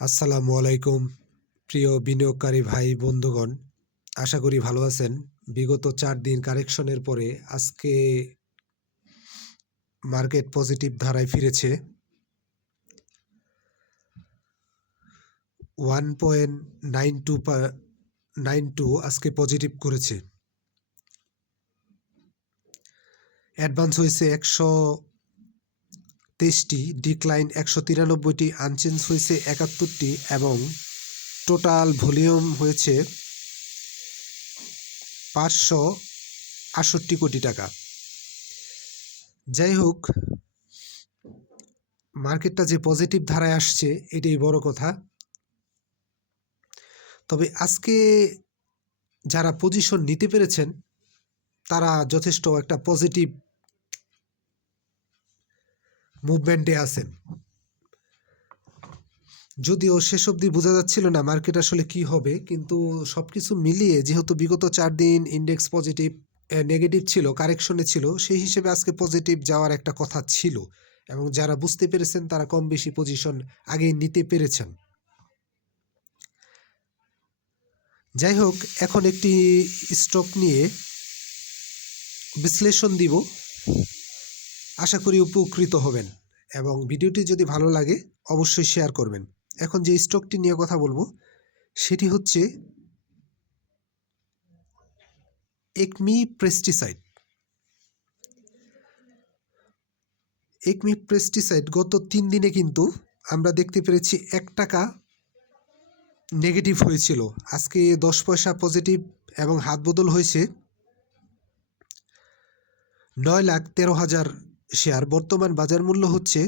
আসসালামু আলাইকুম প্রিয় বিনিয়োগকারী ভাই বন্ধুগণ, আশা করি ভালো আছেন। বিগত 4 দিন কারেকশনের পরে আজকে মার্কেট পজিটিভ ধারায় ফিরেছে। 1.92 আজকে পজিটিভ করেছে। অ্যাডভান্স হয়েছে 123টি, ডিক্লাইন 193টি, আনচেঞ্জ হয়েছে 71টি এবং টোটাল ভলিউম হয়েছে 568 কোটি টাকা। যাই হোক, মার্কেটটা যে পজিটিভ ধারায় আসছে এটাই বড় কথা। তবে আজকে যারা পজিশন নিতে পেরেছেন তারা যথেষ্ট একটা পজিটিভ মুভমেন্টে আছেন। যদিও শেষ অবধি বোঝা যাচ্ছিল না মার্কেট আসলে কি হবে, কিন্তু সবকিছু মিলিয়ে যেহেতু বিগত 4 দিন ইন্ডেক্স পজিটিভ নেগেটিভ ছিল, কারেকশনে ছিল, সেই হিসেবে আজকে পজিটিভ যাওয়ার একটা কথা ছিল এবং যারা বুঝতে পেরেছেন তারা কম বেশি পজিশন আগেই নিতে পেরেছেন। যাই হোক, এখন একটি স্টক নিয়ে বিশ্লেষণ দিব, আশা করি উপকৃত হবেন এবং ভিডিওটি যদি ভালো লাগে অবশ্যই শেয়ার করবেন। এখন যে স্টকটি নিয়ে কথা বলবো সেটি হচ্ছে একমি পেস্টিসাইড। একমি পেস্টিসাইড গত 3 দিনে কিন্তু আমরা দেখতে পেরেছি 1 টাকা নেগেটিভ হয়েছিল, আজকে 10 পয়সা পজিটিভ এবং হাত বদল হয়েছে 9,13,000 শেয়ার। বর্তমান বাজার মূল্য হচ্ছে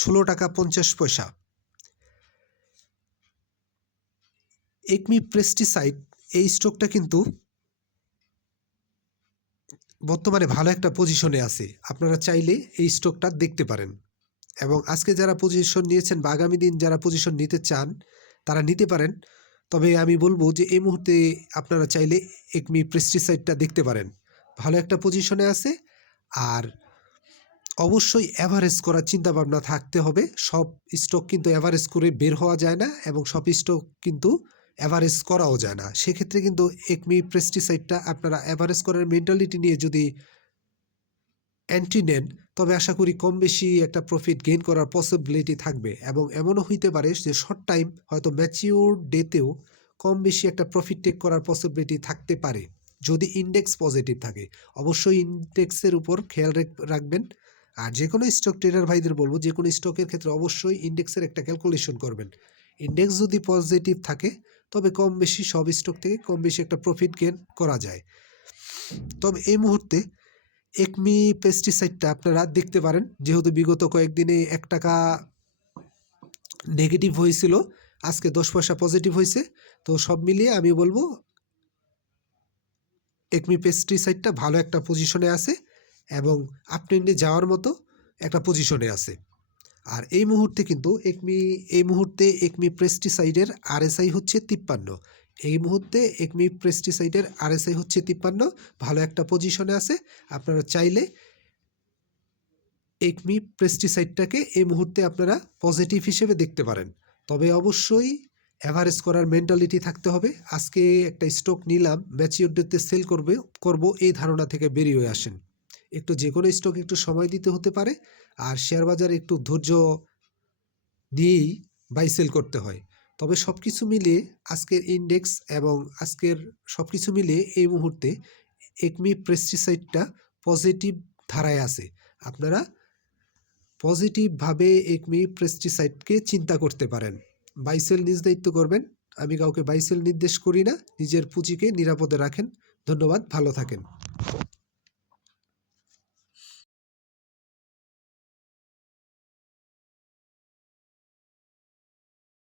16 টাকা 50 পয়সা। একমি পেস্টিসাইড এই স্টকটা কিন্তু বর্তমানে ভালো একটা পজিশনে আছে, আপনারা চাইলে এই স্টকটা দেখতে পারেন এবং আজকে যারা পজিশন নিয়েছেন বা আগামী দিন যারা পজিশন নিতে চান তারা নিতে পারেন। তবে আমি বলবো যে এই মুহূর্তে আপনারা চাইলে একমি পেস্টিসাইডটা দেখতে পারেন, ভালো একটা পজিশনে আছে। আর অবশ্যই অ্যাভারেজ করার চিন্তা ভাবনা থাকতে হবে। সব স্টক কিন্তু অ্যাভারেজ করে বের হওয়া যায় না এবং সব স্টক কিন্তু অ্যাভারেজ করাও যায় না। সেক্ষেত্রে কিন্তু একমি পেস্টিসাইডটা আপনারা অ্যাভারেজ করার মেন্টালিটি নিয়ে যদি এন্ট্রি নেন তবে আশা করি কম বেশি একটা প্রফিট গেইন করার পসিবিলিটি থাকবে এবং এমনও হইতে পারে যে শর্ট টাইম হয়তো ম্যাচিউর ডেতেও কম বেশি একটা প্রফিট টেক করার পসিবিলিটি থাকতে পারে যদি ইন্ডেক্স পজিটিভ থাকে। অবশ্যই ইন্ডেক্সের উপর খেয়াল রাখবেন। আর যে কোনো স্টক ট্রেডার ভাইদের বলবো যে কোনো স্টকের ক্ষেত্রে অবশ্যই ইন্ডেক্সের একটা ক্যালকুলেশন করবেন। ইন্ডেক্স যদি পজিটিভ থাকে তবে কম বেশি সব স্টক থেকে কম বেশি একটা প্রফিট গেইন করা যায়। তবে এই মুহূর্তে একমি পেস্টিসাইডটা আপনারা দেখতে পারেন, যেহেতু বিগত কয়েকদিনে 1 টাকা নেগেটিভ হয়েছিল, আজকে 10 পয়সা পজিটিভ হয়েছে। তো সব মিলিয়ে আমি বলবো একমি পেস্টিসাইডটা ভালো একটা পজিশনে আছে এবং আপট্রেন্ডে যাওয়ার মতো একটা পজিশনে আছে। আর এই মুহূর্তে কিন্তু একমি পেস্টিসাইডের আরএসআই হচ্ছে 53। এই মুহূর্তে একমি পেস্টিসাইডের আরএসআই হচ্ছে 53, ভালো একটা পজিশনে আছে। আপনারা চাইলে একমি পেস্টিসাইডটাকে এই মুহূর্তে আপনারা পজিটিভ হিসেবে দেখতে পারেন। তবে অবশ্যই অ্যাভারেজ করার মেন্টালিটি থাকতে হবে। আজকে একটা স্টক নিলাম, ম্যাচিউর ডেতে সেল করব এই ধারণা থেকে বেরিয়ে আসেন। একটু যে কোনো স্টক একটু সময় দিতে হতে পারে আর শেয়ার বাজারে একটু ধৈর্য দিয়েই বাই সেল করতে হয়। তবে সব কিছু মিলিয়ে আজকের ইন্ডেক্স এবং আজকের সব কিছু মিলিয়ে এই মুহূর্তে একমি পেস্টিসাইডটা পজিটিভ ধারায় আছে। আপনারা পজিটিভভাবে একমি পেস্টিসাইডকে চিন্তা করতে পারেন। বাইসেল নিজ দায়িত্ব করবেন, আমি কাউকে বাইসেল নির্দেশ করি না। নিজের পুঁজিকে নিরাপদে রাখেন। ধন্যবাদ, ভালো থাকেন।